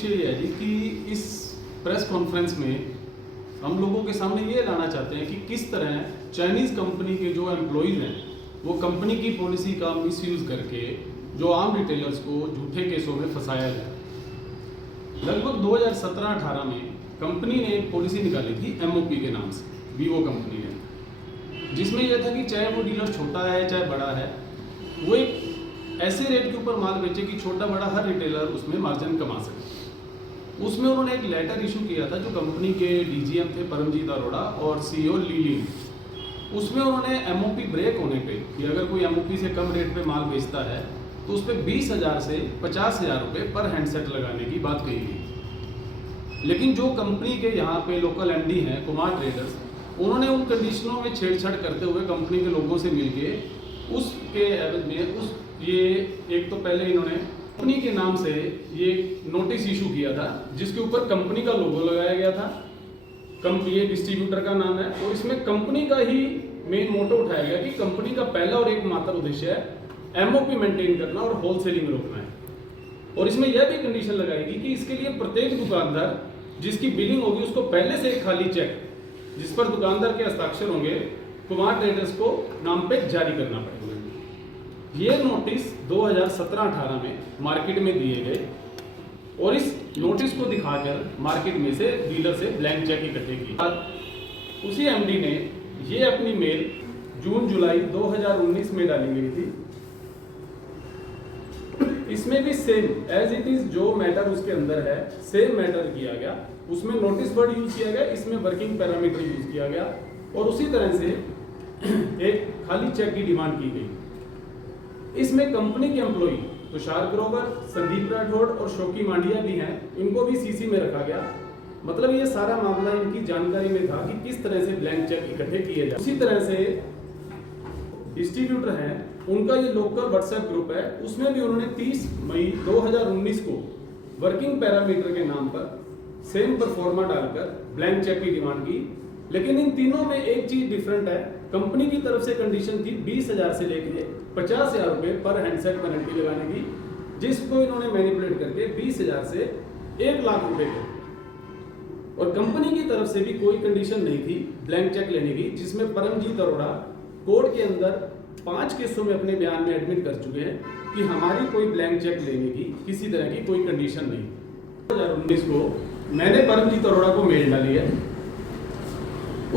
उद्देश्य ये है जी कि इस प्रेस कॉन्फ्रेंस में हम लोगों के सामने ये लाना चाहते हैं कि किस तरह चाइनीज़ कंपनी के जो एम्प्लॉयज़ हैं वो कंपनी की पॉलिसी का मिसयूज़ करके जो आम रिटेलर्स को झूठे केसों में फंसाया गया। लगभग 2017-18 में कंपनी ने एक पॉलिसी निकाली थी एमओपी के नाम से, वीवो कंपनी ने, जिसमें यह था कि चाहे वो डीलर छोटा है चाहे बड़ा है, वो एक ऐसे रेट के ऊपर माल बेचे कि छोटा बड़ा हर रिटेलर उसमें मार्जिन कमा सके। उसमें उन्होंने एक लेटर इशू किया था जो कंपनी के डीजीएम थे परमजीत अरोड़ा और सीईओ लीली। उसमें उन्होंने एमओपी ब्रेक होने पे कि अगर कोई एमओपी से कम रेट पे माल बेचता है तो उस पर 20,000 से 50,000 रुपये पर हैंडसेट लगाने की बात कही गई। लेकिन जो कंपनी के यहाँ पे लोकल एमडी हैं कुमार ट्रेडर्स, उन्होंने उन कंडीशनों में छेड़छाड़ करते हुए कंपनी के लोगों से मिलके उसके एवज में ये एक तो पहले इन्होंने कंपनी के नाम से ये नोटिस इशू किया था जिसके ऊपर कंपनी का लोगो लगाया गया था। कंपनी ये डिस्ट्रीब्यूटर का नाम है और इसमें कंपनी का ही मेन मोटो उठाया गया कि कंपनी का पहला और एकमात्र उद्देश्य है एमओपी मेंटेन करना और होलसेलिंग रोकना है। और इसमें यह भी कंडीशन लगाएगी कि इसके लिए प्रत्येक दुकानदार जिसकी बिलिंग होगी उसको पहले से एक खाली चेक जिस पर दुकानदार के हस्ताक्षर होंगे कुमार ट्रेडर्स को नाम पे जारी करना पड़ेगा। ये नोटिस 2017-18 में मार्केट में दिए गए और इस नोटिस को दिखाकर मार्केट में से डीलर से ब्लैंक चेक इकट्ठे किए। उसी एमडी ने ये अपनी मेल जून-जुलाई 2019 में डाली गई थी। इसमें भी सेम एज इट इज जो मैटर उसके अंदर है सेम मैटर किया गया। उसमें नोटिस वर्ड यूज किया गया, इसमें वर्किंग पैरामीटर यूज किया गया और उसी तरह से एक खाली चेक की डिमांड की गई। इसमें कंपनी के एम्प्लॉई तुषार ग्रोवर, संदीप राठौड़ और शोकी मांडिया भी हैं, इनको भी सीसी में रखा गया। मतलब ये सारा मामला इनकी जानकारी में था कि किस तरह से ब्लैंक चेक इकट्ठे किए जाए। उसी तरह से डिस्ट्रीब्यूटर हैं, उनका ये लोकल व्हाट्सएप ग्रुप है, उसमें भी उन्होंने 30 मई 2019 को वर्किंग पैरामीटर के नाम पर सेम परफॉर्मा डालकर ब्लैंक चेक की डिमांड की। लेकिन इन तीनों में एक चीज डिफरेंट है, कंपनी की तरफ से कंडीशन थी 20,000 से लेकर 50,000 रुपये पर हैंडसेट पेनल्टी लगाने की, जिसको इन्होंने मैनिपुलेट करके 20,000 से 1 लाख रुपए कर। और कंपनी की तरफ से भी कोई कंडीशन नहीं थी ब्लैंक चेक लेने की, जिसमें परमजीत अरोड़ा कोर्ट के अंदर 5 केसों में अपने बयान में एडमिट कर चुके हैं कि हमारी कोई ब्लैंक चेक लेने की किसी तरह की कोई कंडीशन नहीं। 2019 को मैंने परमजीत अरोड़ा को मेल डाली है।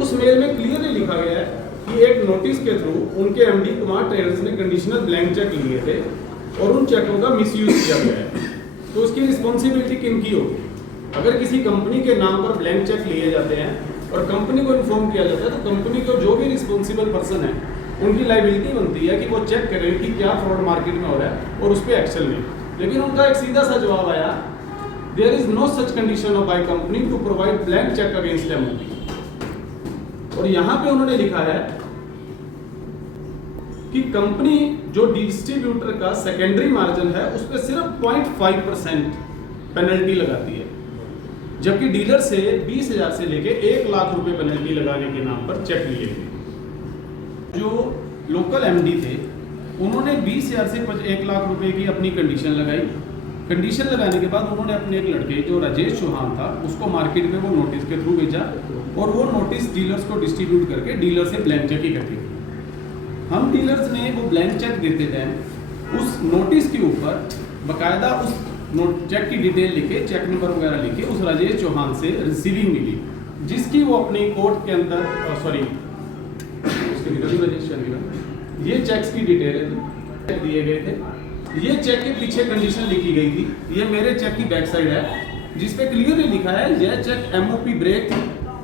उस मेल में क्लियरली लिखा गया है कि एक नोटिस के थ्रू उनके एमडी कुमार ट्रेडर्स ने कंडीशनल ब्लैंक चेक लिए थे और उन चेकों का मिसयूज किया गया है। तो उसकी रिस्पॉन्सिबिलिटी किनकी होगी? अगर किसी कंपनी के नाम पर ब्लैंक चेक लिए जाते हैं और कंपनी को इन्फॉर्म किया जाता है तो कंपनी को जो भी रिस्पॉन्सिबल पर्सन है उनकी लायबिलिटी बनती है कि वो चेक करें कि क्या फ्रॉड मार्केट में हो रहा है और उस पर एक्शन लें। लेकिन उनका एक सीधा सा जवाब आया, there is no such condition of by company to provide blank cheque against MOP. और यहां पे उन्होंने लिखा है कि कंपनी जो डिस्ट्रीब्यूटर का सेकेंडरी मार्जिन है उस पर सिर्फ 0.5% पेनल्टी लगाती है, जबकि डीलर से 20,000 से लेके 1 लाख रुपए पेनल्टी लगाने के नाम पर चेक लिए गए। जो लोकल एमडी थे उन्होंने 20,000 से 1 लाख रुपए की अपनी कंडीशन लगाई। कंडीशन लगाने के बाद उन्होंने अपने एक लड़के जो राजेश चौहान था उसको मार्केट में वो नोटिस के थ्रू भेजा और वो नोटिस डीलर्स को डिस्ट्रीब्यूट करके डीलर से ब्लैंक चेक इकट्ठे किए। हम डीलर्स ने वो ब्लैंक चेक देते टाइम उस नोटिस के ऊपर बकायदा उस चेक की डिटेल लिखे, चेक नंबर वगैरह लिखे उस राजेश चौहान से रिसीविंग मिली, जिसकी वो अपनी कोर्ट के अंदर ये चेक्स की डिटेल दिए गए थे। ये चेक के पीछे कंडीशन लिखी गई थी, ये मेरे चेक की बैक साइड है जिसपे क्लियरली लिखा है यह चेक एमओपी ब्रेक,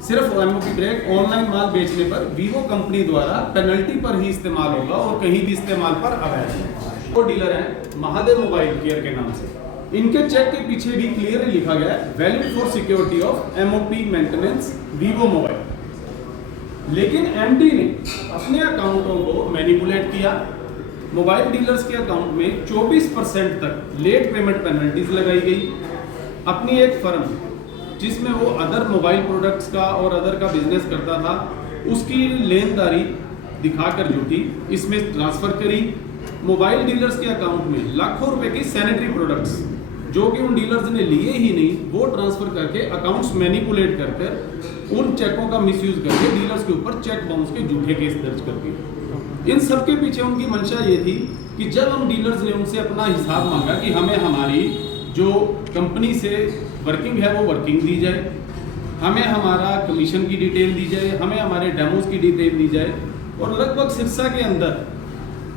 सिर्फ एमओपी ब्रेक ऑनलाइन माल बेचने पर वीवो कंपनी द्वारा पेनल्टी पर ही इस्तेमाल होगा और कहीं भी इस्तेमाल पर अवैध है। वो डीलर हैं महादेव मोबाइल केयर के नाम से। इनके चेक के पीछे भी क्लियरली लिखा गया है valid for security of MOP maintenance Vivo mobile. लेकिन एमडी ने अपने अकाउंटों को मैनिपुलेट किया। मोबाइल डीलर्स के अकाउंट में 24% तक लेट पेमेंट पेनल्टीज लगाई गई। अपनी एक फर्म जिसमें वो अदर मोबाइल प्रोडक्ट्स का और अदर का बिजनेस करता था उसकी लेनदारी दिखाकर जो थी इसमें ट्रांसफर करी। मोबाइल डीलर्स के अकाउंट में लाखों रुपए की सैनिटरी प्रोडक्ट्स जो कि उन डीलर्स ने लिए ही नहीं, वो ट्रांसफर करके अकाउंट्स मैनिपुलेट कर उन चेकों का मिसयूज करके डीलर्स के ऊपर चेक बाउंस के झूठे केस दर्ज कर दिए। इन सब के पीछे उनकी मंशा ये थी कि जब हम डीलर्स ने उनसे अपना हिसाब मांगा कि हमें हमारी जो कंपनी से वर्किंग है वो वर्किंग दी जाए, हमें हमारा कमीशन की डिटेल दी जाए, हमें हमारे डेमोज की डिटेल दी जाए, और लगभग सिरसा के अंदर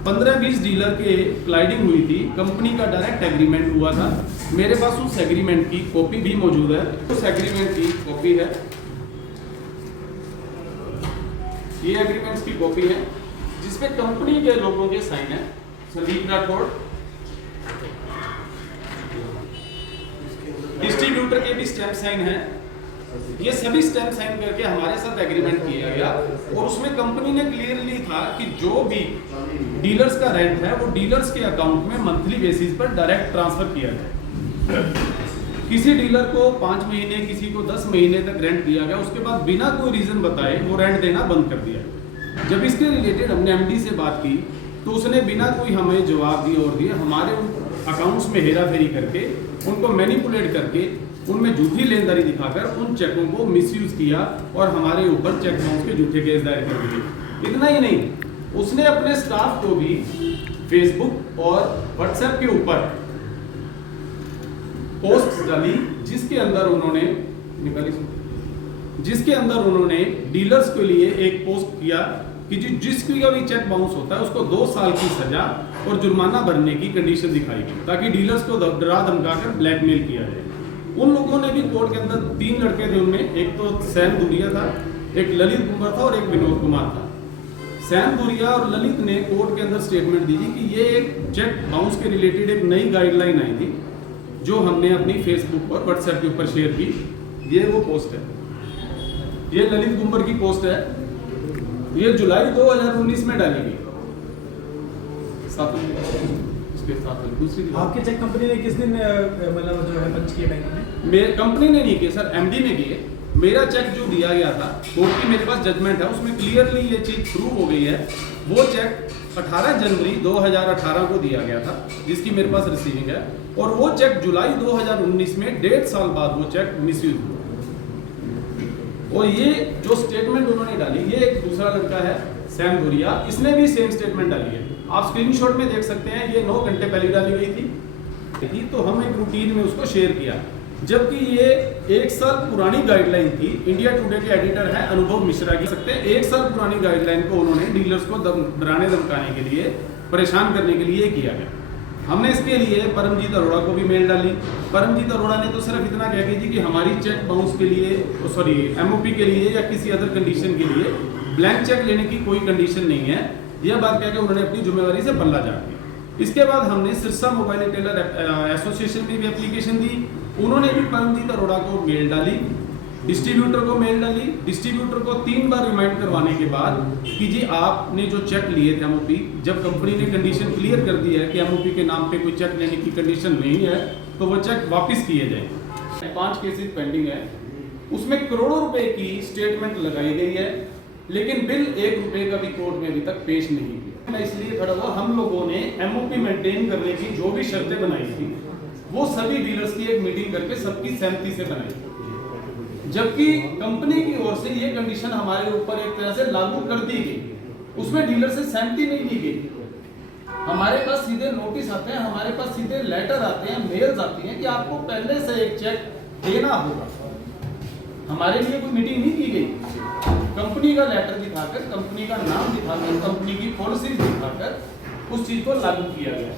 15-20 डीलर के क्लाइडिंग हुई थी। कंपनी का डायरेक्ट एग्रीमेंट हुआ था। मेरे पास उस एग्रीमेंट की कॉपी भी मौजूद है। उस एग्रीमेंट की कॉपी है, ये एग्रीमेंट्स की कॉपी है जिसपे कंपनी के लोगों के साइन है। संदीप राठौड़, डिस्ट्रीब्यूटर के भी स्टैम्प साइन है। ये सभी स्टैम्प साइन करके हमारे साथ एग्रीमेंट किया गया, और उसमें कंपनी ने क्लियरली था कि जो भी डीलर्स का रेंट है वो डीलर्स के अकाउंट में मंथली बेसिस पर डायरेक्ट ट्रांसफर किया जाए। किसी डीलर को 5 महीने, किसी को 10 महीने तक रेंट दिया गया, उसके बाद बिना कोई रीजन बताए वो रेंट देना बंद कर दिया। जब इसके रिलेटेड हमने एमडी से बात की तो उसने बिना कोई हमें जवाब दिए और दिए हमारे अकाउंट्स में हेरा फेरी करके, उनको मैनिपुलेट करके, उनमें झूठी लेनदारी दिखाकर उन चेकों को मिसयूज किया और हमारे ऊपर चेक बाउंस के झूठे केस दायर कर दिए। इतना ही नहीं, उसने अपने स्टाफ को भी फेसबुक और व्हाट्सएप के ऊपर पोस्ट डाली जिसके अंदर उन्होंने डीलर्स के लिए एक पोस्ट किया कि जिसकी का भी चेक बाउंस होता है उसको 2 साल की सजा और जुर्माना भरने की कंडीशन दिखाई गई, ताकि डीलर्स को डरा धमकाकर ब्लैकमेल किया जाए। उन लोगों ने भी कोर्ट के अंदर 3 लड़के थे, उनमें एक तो सैम धुरिया था, एक ललित कुमार था और एक विनोद कुमार था। सैम धुरिया और ललित ने कोर्ट के अंदर स्टेटमेंट दी थी कि ये एक चेक बाउंस के रिलेटेड एक नई गाइडलाइन आई थी जो हमने अपनी फेसबुक और व्हाट्सएप के ऊपर शेयर की। ये वो पोस्ट है, ये ललित कुमार की पोस्ट है, ये जुलाई 2019 में डाली गई। दूसरी आपके चेक कंपनी ने किस दिन मतलब जो है पंच किए बैंक में? मेरे कंपनी ने नहीं किए सर, एमडी ने किए। मेरा चेक जो दिया गया था, कोर्ट की मेरे पास जजमेंट है, उसमें क्लियरली ये चीज प्रूव हो गई है। वो चेक 18 जनवरी 2018 को दिया गया था, जिसकी मेरे पास रिसीविंग है, और वो चेक जुलाई 2019 में 1.5 साल बाद वो चेक मिसयूज हुआ। और ये जो स्टेटमेंट उन्होंने डाली, ये एक दूसरा लड़का है सैम धुरिया, इसने भी सेम स्टेटमेंट डाली है। आप स्क्रीनशॉट में देख सकते हैं, ये 9 घंटे पहले डाली गई थी। तो हम एक रूटीन में उसको शेयर किया, जबकि ये 1 साल पुरानी गाइडलाइन थी। इंडिया टुडे के एडिटर हैं अनुभव मिश्रा की सकते हैं। 1 साल पुरानी गाइडलाइन को उन्होंने डीलर्स को डराने धमकाने के लिए, परेशान करने के लिए किया गया। हमने इसके लिए परमजीत अरोड़ा को भी मेल डाली। परमजीत अरोड़ा ने तो सिर्फ इतना कह दी कि हमारी चेक बाउंस के लिए, सॉरी एमओपी के लिए या किसी अदर कंडीशन के लिए ब्लैंक चेक लेने की कोई कंडीशन नहीं है, यह बात कह के उन्होंने अपनी जिम्मेवारी से पल्ला झाड़ दिया। इसके बाद हमने सिरसा मोबाइल रिटेलर एसोसिएशन में भी एप्लीकेशन दी, उन्होंने भी परमजीत अरोड़ा को मेल डाली, डिस्ट्रीब्यूटर को मेल डाली। डिस्ट्रीब्यूटर को 3 बार रिमाइंड करवाने के बाद कि जी आपने जो चेक लिए थे एमओपी, जब कंपनी ने कंडीशन क्लियर कर दी है कि एमओपी के नाम पे कोई चेक लेने की कंडीशन नहीं है, तो वो चेक वापस किए जाए। 5 केसेस पेंडिंग है, उसमें करोड़ों रुपए की स्टेटमेंट लगाई गई है, लेकिन बिल 1 रुपए का भी कोर्ट में अभी तक पेश नहीं किया। मैं इसलिए खड़ा हुआ, हम लोगों ने एमओपी मेंटेन करने की जो भी शर्तें बनाई थी वो सभी डीलर्स की एक मीटिंग करके सबकी सहमति से बनाई, जबकि कंपनी की ओर से ये कंडीशन हमारे ऊपर एक तरह से लागू कर दी गई, उसमें डीलर से सहमति नहीं दी गई। हमारे पास सीधे नोटिस आते हैं, हमारे पास सीधे लेटर आते हैं, मेल्स आती हैं कि आपको पहले से एक चेक देना होगा। हमारे लिए कोई मीटिंग नहीं की गई। कंपनी का लेटर दिखाकर, कंपनी का नाम दिखाकर, कंपनी की पॉलिसी दिखाकर उस चीज को लागू किया गया।